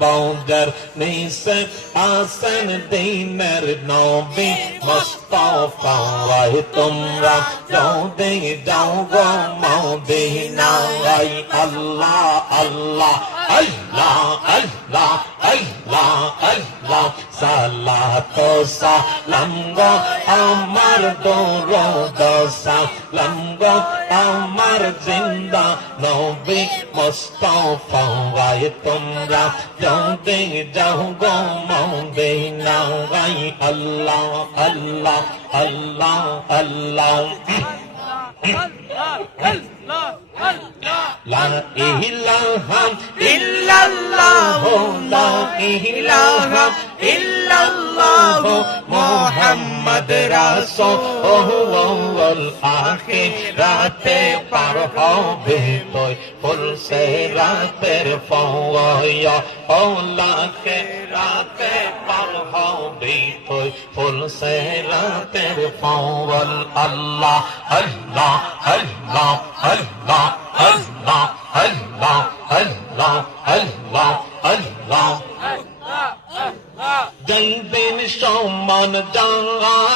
বৌদের নিসে আসেন দিনের নবী মুস্তাফা তোমরা যদি যাও গো মদিনায় আল্লাহ আল্লাহ আল্লাহ আল্লাহ আল্লাহ আল্লাহ সালাত সালাম গো আমার দরুদ সালাম গো আমার জিন্দা নবী মুস্তাফা তোমরা যদি যাও গো মদিনায় আল্লাহ আল্লাহ আল্লাহ আল্লাহ লা ইলাহা ইল্লাল্লাহ লা ইলাহা ইল্লাল্লাহ মুহাম্মদ রাসূলুল আখিরাতে পার হবে তুই ফুলসে রাতের ফওয়া ও লাখিরাতে পার হবে তুই ফুলসে রাতের ফওয়া আল্লাহ আল্লাহ আল্লাহ আল্লাহ আল্লাহ আল্লাহ আল্লাহ আল্লাহ আল্লাহ যাইবেন সমান